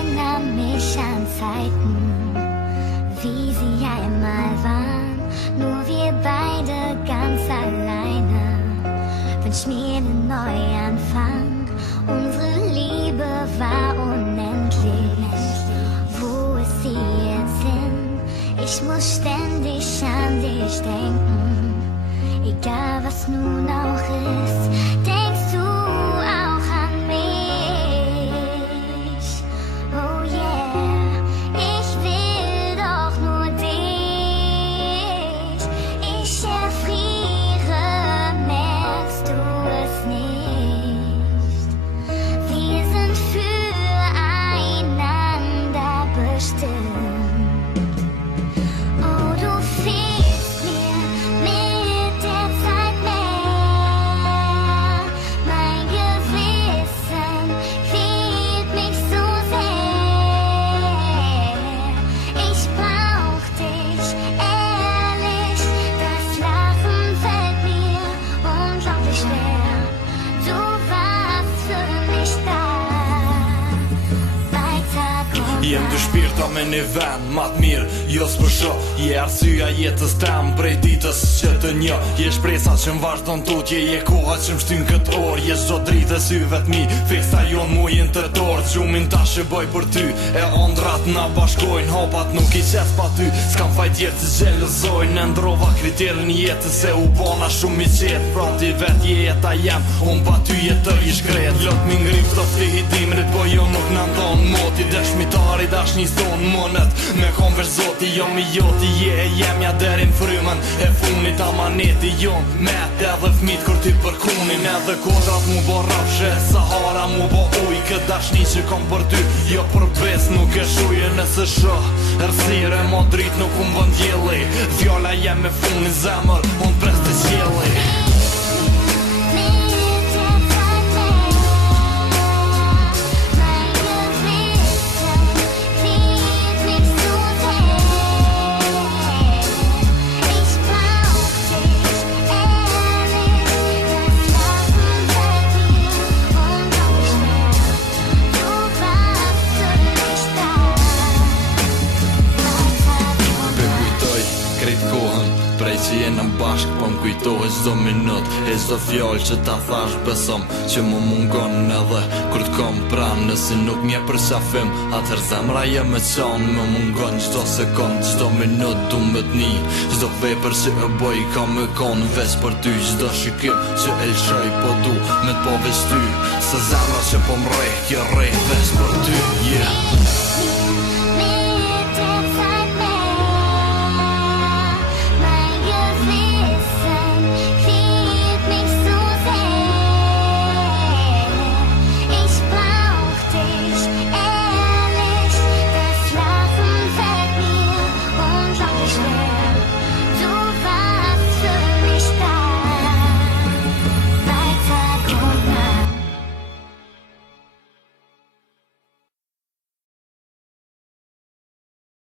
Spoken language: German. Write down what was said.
erinnere mich an Zeiten, wie sie ja einmal waren, nur wir beide ganz alleine. Wünsch mir einen Neuanfang, unsere Liebe war unendlich. Wo ist sie jetzt hin? Ich muss ständig an dich denken, egal was nun auch ist. Denkst du auch an mich? Oh yeah, ich will doch nur dich. Ich erfriere, merkst du es nicht? Wir sind füreinander bestimmt. Oh, du fehlst mir mit der Zeit mehr. Mein Gewissen quält mich so sehr. Ich brauch dich, ehrlich. Das Lachen fällt mir unglaublich schwer. Du warst für mich da. Bei Tag und Jem të shpirta me një vend mat mirë, jo s'pësho. Je arsyeja jetës tem prej ditës që të një. Je shpresa që m'vazhdon tutje, je koha që m'shtyn këtë orë. Je çdo dritë e syve t'mi, festa jon mujin të torë. Gjumin tash e bëj për ty, e ëndrat na bashkojnë. Hapat nuk i qes pa ty, s'kam fajt tjerë që gjelëzojnë. E ndrova kriterin jetës se u bona shumë i qetë. Pra ti vet je jeta jem, unë pa ty jetër i shkret. Lot mi ngrip të flihidimrit, po jo nuk në ndonë moti. Dëshmitari dash një stonë mënët, me konvesh zoti. Jo mi joti, je e jemja derin frymën e funit. Amaneti jon, met edhe fmit kur ti përkunin. Edhe kodrat mu bo rafshe, Sahara mu bo uj. Këtë dashni që kom për ty, jo për bes nuk e shuje. Nëse shoh, ersire mo drit nuk unë vën djeli. Fjalla jem me funin zemër, unë pres të qjeli. Prej që jenë bashk, po m'kujtohet çdo minut. E çdo fjallë që ta thash besom që më mungon edhe kur t'kom pran. Nëse nuk mje për qafim, atër zemra jem e qanë. Më mungon çdo sekund, çdo minut du me t'ni. Çdo vepër që e bëj ka me konë veç për ty. Çdo shikim që e lëshoj po du me t'po veç ty. Se zemra që po m'rej, kjo rej veç për ty, yeah.